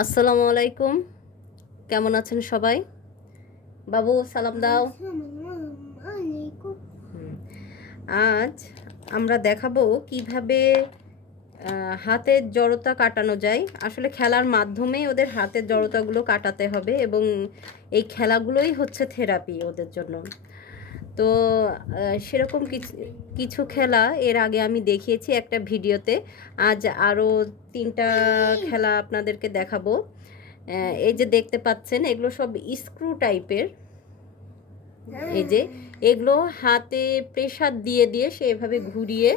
আসসালামু আলাইকুম। কেমন আছেন সবাই? বাবু, সালাম দাও। আজ আমরা দেখাবো কীভাবে হাতের জড়তা কাটানো যায়। আসলে খেলার মাধ্যমে ওদের হাতের জড়তাগুলো কাটাতে হবে এবং এই খেলাগুলোই হচ্ছে থেরাপি ওদের জন্য। তো সেরকম কিছু কিছু খেলা এর আগে আমি দেখিয়েছি একটা ভিডিওতে। আজ আরও তিনটা খেলা আপনাদেরকে দেখাবো। এই যে দেখতে পাচ্ছেন, এগুলো সব স্ক্রু টাইপের। এই যে, এগুলো হাতে প্রেসার দিয়ে দিয়ে সে এভাবে ঘুরিয়ে,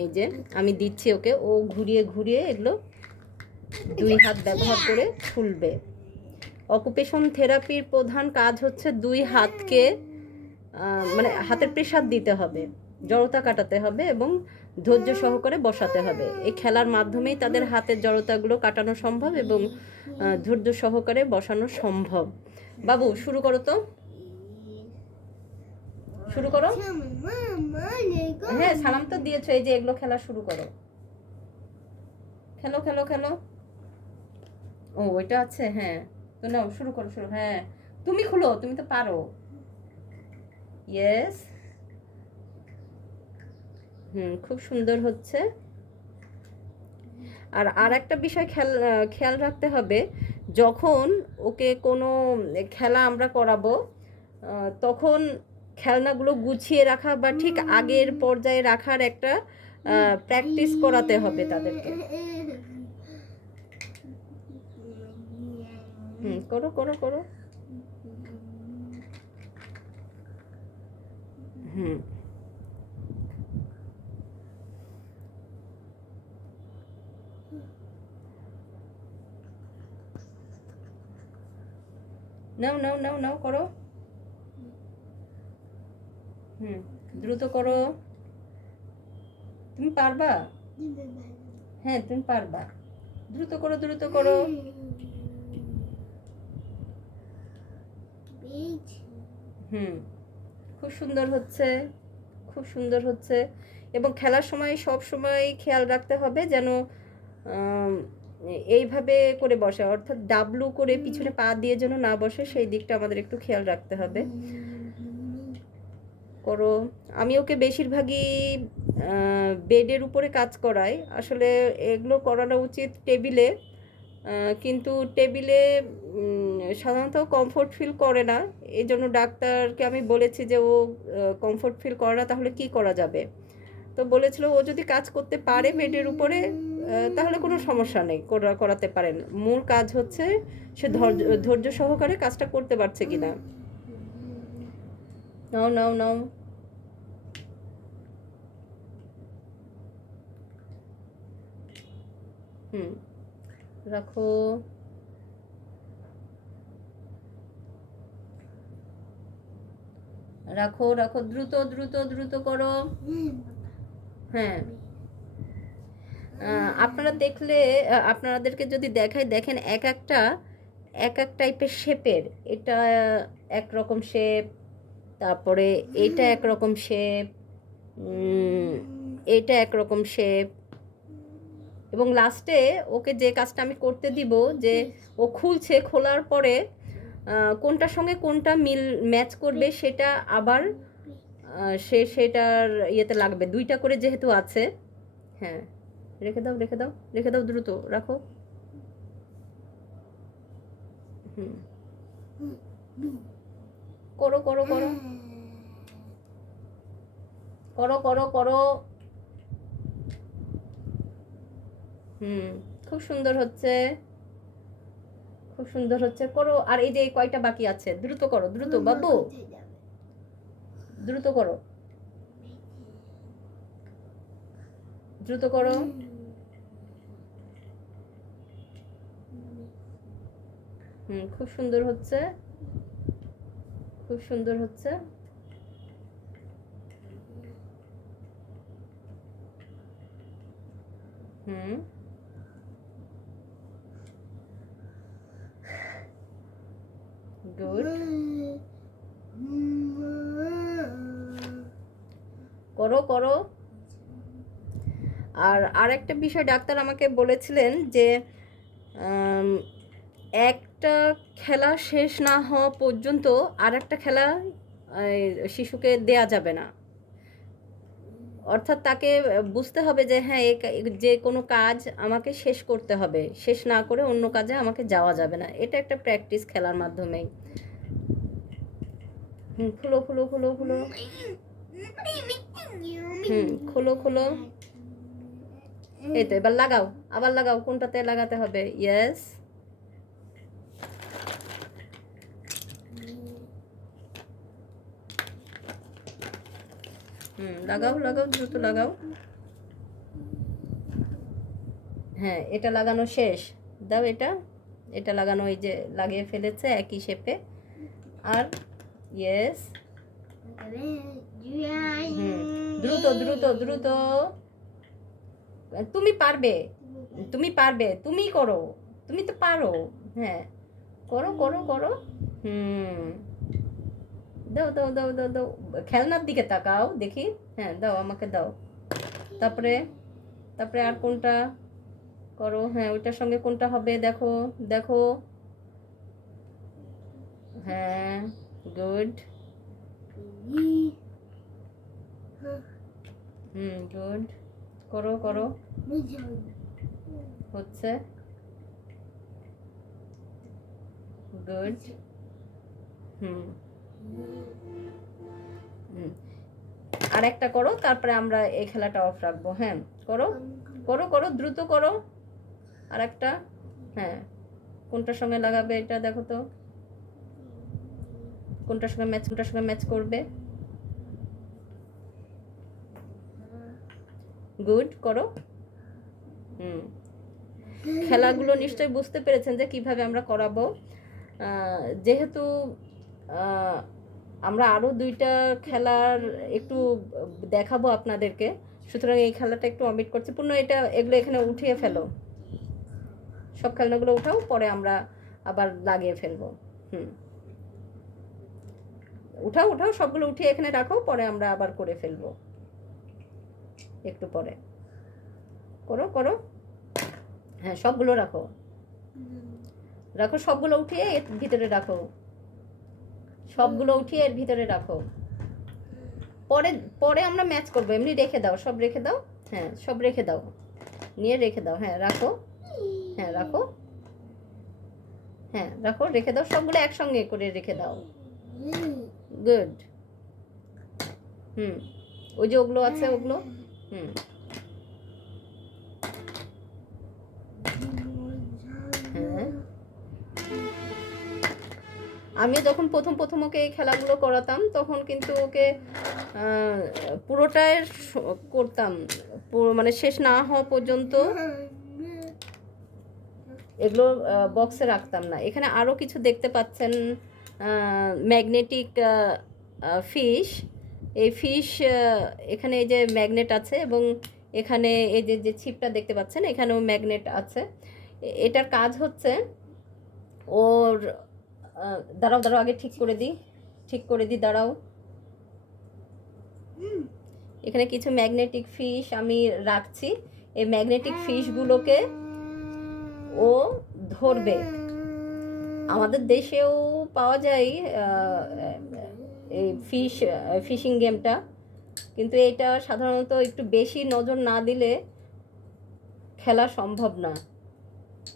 এই যে, আমি দিচ্ছি ওকে, ও ঘুরিয়ে ঘুরিয়ে এগুলো দুই হাত ব্যবহার করে খুলবে। অকুপেশন থেরাপির প্রধান কাজ হচ্ছে দুই হাতকে মানে হাতের প্রেসার দিতে হবে, জড়তা কাটাতে হবে এবং ধৈর্য সহকারে বসাতে হবে। এই খেলার মাধ্যমেই তাদের হাতের জড়তাগুলো কাটানো সম্ভব এবং ধৈর্য সহকারে বসানো সম্ভব। বাবু, শুরু করো তো। শুরু করো। হ্যাঁ সালাম তো দিয়েছ, এই যে এগুলো খেলা শুরু করো। খেলো খেলো খেলো। ও, ওইটা আছে হ্যাঁ। তো নাও, শুরু করো, শুরু হ্যাঁ। তুমি খুলো, তুমি তো পারো। ইয়েস হুম খুব সুন্দর হচ্ছে। আর আর একটা বিষয় খেয়াল খেয়াল রাখতে হবে যখন ওকে কোনো খেলা আমরা করাবো তখন খেলনাগুলো গুছিয়ে রাখা বা ঠিক আগের পর্যায়ে রাখার একটা প্র্যাকটিস করাতে হবে তাদেরকে। হুম করো করো করো। হুম নাও নাও নাও নাও করো। হুম দ্রুত করো। তুমি পারবা? হ্যাঁ তুমি পারবা। দ্রুত করো দ্রুত করো। হুম। খুব সুন্দর হচ্ছে খুব সুন্দর হচ্ছে। এবং খেলার সময় সব সময় খেয়াল রাখতে হবে যেন এইভাবে করে বসে। অর্থাৎ ডাবলু করে পিছনে পা দিয়ে যেন না বসে সেই দিকটা আমাদের একটু খেয়াল রাখতে হবে। করো। আমি ওকে বেশিরভাগই বেডের উপরে কাজ করাই। আসলে এগুলো করানো উচিত টেবিলে। কিন্তু টেবিলে সাধারণত কমফোর্ট ফিল করে না। এই জন্য ডাক্তারকে আমি বলেছি যে ও কমফোর্ট ফিল করে না, তাহলে কি করা যাবে? তো বলেছিল ও যদি কাজ করতে পারে বেডের উপরে তাহলে কোনো সমস্যা নেই, করা, করাতে পারেন। মূল কাজ হচ্ছে সে ধৈর্য সহকারে কাজটা করতে পারছে কিনা। নাও নাও নাও। হুম। রাখো। রাখো রাখো, দ্রুত দ্রুত দ্রুত করো। হ্যাঁ। আপনারা দেখলে আপনাদেরকে যদি দেখায় দেখেন এক একটা, এক এক টাইপের শেপের। এটা এক রকম শেপ, তারপরে এটা এক রকম শেপ এটা একরকম শেপ এবং লাস্টে ওকে যে কাজটা আমি করতে দিব যে ও খুলছে খোলার পরে কোনটার সঙ্গে কোনটা মিল ম্যাচ করবে সেটা আবার সে সেটার ইয়েতে লাগবে। দুইটা করে যেহেতু আছে হ্যাঁ রেখে দাও রেখে দাও রেখে দাও দ্রুত রাখো। হুম। করো করো করো। করো করো করো। হুম খুব সুন্দর হচ্ছে। খুব সুন্দর হচ্ছে। করো আর এই যে কয়টা বাকি আছে? দ্রুত করো দ্রুত বাবু। দ্রুত করো। দ্রুত করো। হুম খুব সুন্দর হচ্ছে। খুব সুন্দর হচ্ছে। হুম। গুড করো করো। আর আরেকটা বিষয় ডাক্তার আমাকে বলেছিলেন যে একটা খেলা শেষ না হওয়া পর্যন্ত আর একটা খেলা শিশুকে দেয়া যাবে না। অর্থাৎ তাকে বুঝতে হবে যে হ্যাঁ যে কোনো কাজ আমাকে শেষ করতে হবে। শেষ না করে অন্য কাজে আমাকে যাওয়া যাবে না। এটা একটা প্র্যাকটিস খেলার মাধ্যমেই। হুম, খুলো খুলো খুলো খুলো। হুম, খোলো খোলো। এই তো, এবার লাগাও। আবার লাগাও, কোনটাতে লাগাতে হবে? ইয়েস হুম, লাগাও লাগাও, দ্রুত লাগাও। হ্যাঁ এটা লাগানো শেষ। দাও এটা। এটা লাগানো ওই যে লাগিয়ে ফেলেছে, একই শেপে আর ইয়েস দ্রুত দ্রুত দ্রুত। তুমি পারবে। তুমি পারবে। তুমি করো। তুমি তো পারো। হ্যাঁ। করো করো করো। হুম। দাও দাও দাও দাও দাও। খেলনার দিকে তাকাও, দেখি। হ্যাঁ দাও, আমাকে দাও। তারপরে তারপরে আর কোনটা করো? হ্যাঁ ওইটার সঙ্গে কোনটা হবে? দেখো দেখো। হ্যাঁ গুড। হুম, গুড। করো করো। হচ্ছে। গুড। হুম। আর একটা করো, তারপরে আমরা এই খেলাটা অফ রাখব হ্যাঁ। করো করো করো, দ্রুত করো। আর একটা হ্যাঁ। কোনটার সঙ্গে লাগাবে এটা দেখো তো। কোনটার সঙ্গে ম্যাচ কোনটার সঙ্গে ম্যাচ করবে। গুড করো। হুম। খেলাগুলো নিশ্চয়ই বুঝতে পেরেছেন যে কীভাবে আমরা করাবো। যেহেতু আমরা আরও দুইটা খেলার একটু দেখাবো আপনাদেরকে। সুতরাং এই খেলাটা একটু অমিট করছি। পূর্ণ এটা এগুলো এখানে উঠিয়ে ফেলো। সব খেলনাগুলো উঠাও পরে আমরা আবার লাগিয়ে ফেলব। হুম। উঠাও উঠাও সবগুলো উঠিয়ে এখানে রাখো পরে আমরা আবার করে ফেলব। একটু পরে। করো করো। হ্যাঁ সবগুলো রাখো। রাখো সবগুলো উঠিয়ে ভিতরে রাখো। সবগুলো উঠিয়ে এর ভিতরে রাখো। পরে পরে আমরা ম্যাচ করব। এমনি রেখে দাও। সব রেখে দাও। হ্যাঁ সব রেখে দাও। নিয়ে রেখে দাও। হ্যাঁ রাখো। হ্যাঁ রাখো। হ্যাঁ রাখো। রেখে দাও। সবগুলো একসঙ্গে করে রেখে দাও। Good hmm. ওই যে ওগুলো আছে, ওগুলো? হুম হ্যাঁ আমি যখন প্রথম প্রথম ওকে এই খেলাগুলো করাতাম, তখন কিন্তু ওকে পুরোটাই করতাম। মানে শেষ না হওয়া পর্যন্ত এগুলো বক্সে রাখতাম না। এখানে আরও কিছু দেখতে পাচ্ছেন ম্যাগনেটিক ফিশ এই ফিশ এখানে এই যে ম্যাগনেট আছে এবং এখানে এই যে যে ছিপটা দেখতে পাচ্ছেন, এখানেও ম্যাগনেট আছে। এটার কাজ হচ্ছে ওর দাঁড়াও দাঁড়াও আগে ঠিক করে দিই। ঠিক করে দিই দাঁড়াও। এখানে কিছু ম্যাগনেটিক ফিশ আমি রাখছি। এই ম্যাগনেটিক ফিশগুলোকে ও ধরবে। আমাদের দেশেও পাওয়া যায় এই ফিশ ফিশিং গেমটা কিন্তু এটা সাধারণত একটু বেশি নজর না দিলে খেলা সম্ভব না।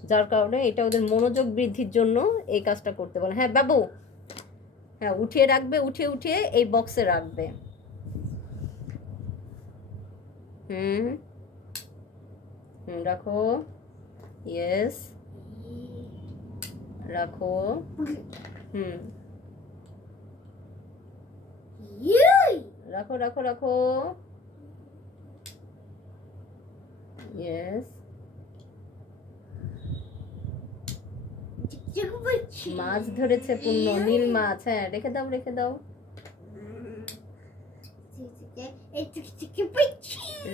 যার কারণে এটা ওদের মনোযোগ বৃদ্ধির জন্য এই কাজটা করতে বলে হ্যাঁ বাবু। হ্যাঁ উঠিয়ে রাখবে উঠিয়ে উঠিয়ে এই বক্সে রাখবে। হুম। হুম রাখো। ইয়েস রাখো। হুম। রাখো রাখো রাখো। ইয়েস মাছ ধরেছে পূর্ণ নীল মাছ হ্যাঁ রেখে দাও রেখে দাও।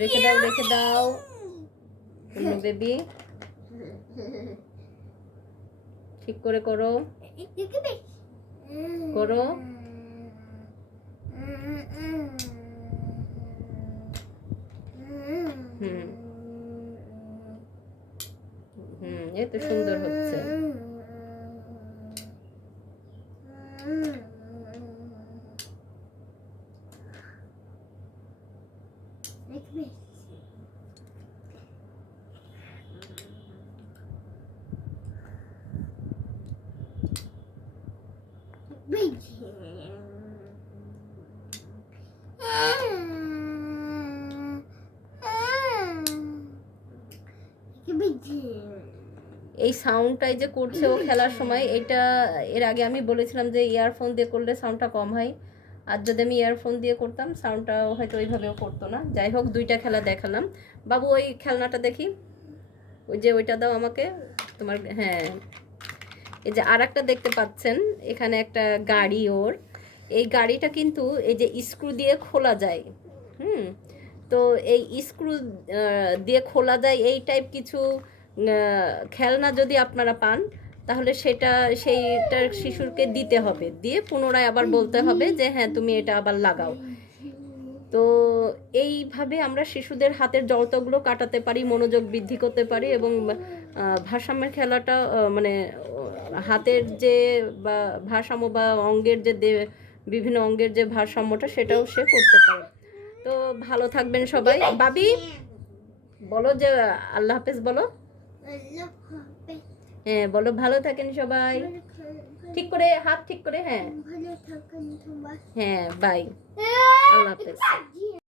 রেখে দাও রেখে দাও। পূর্ণ বেবি ঠিক করে করো। করো। হুম। হুম এই তো সুন্দর হচ্ছে। Ekmek. এই সাউন্ডটাই যে করছে ও খেলার সময়, এটা এর আগে আমি বলেছিলাম যে ইয়ারফোন দিয়ে করলে সাউন্ডটা কম হয়। আর যদি আমি ইয়ারফোন দিয়ে করতাম সাউন্ডটা হয়তো ওইভাবেও করতো না। যাই হোক, দুইটা খেলা দেখালাম। বাবু, ওই খেলনাটা দেখি। ওই যে ওইটা দাও আমাকে। তোমার হ্যাঁ। এই যে আর একটা দেখতে পাচ্ছেন, এখানে একটা গাড়ি ওর। এই গাড়িটা কিন্তু এই যে স্ক্রু দিয়ে খোলা যায়, হুম? তো এই স্ক্রু দিয়ে খোলা যায়, এই টাইপ কিছু খেলনা যদি আপনারা পান, তাহলে সেটা সেইটা শিশুকে দিতে হবে। দিয়ে পুনরায় আবার বলতে হবে যে হ্যাঁ তুমি এটা আবার লাগাও। তো এইভাবে আমরা শিশুদের হাতের জড়তাগুলো কাটাতে পারি, মনোযোগ বৃদ্ধি করতে পারি এবং ভারসাম্যের খেলাটা মানে হাতের যে বা, ভারসাম্য বা অঙ্গের যে বিভিন্ন অঙ্গের যে ভারসাম্যটা, সেটাও সে করতে পারে। তো ভালো থাকবেন সবাই। বাবি, বলো যে, আল্লাহ হাফেজ বলো। হ্যাঁ বলো ভালো থাকেন সবাই। ঠিক করে হাত ঠিক করে হ্যাঁ। হ্যাঁ বাই আল্লাহ হাফেজ।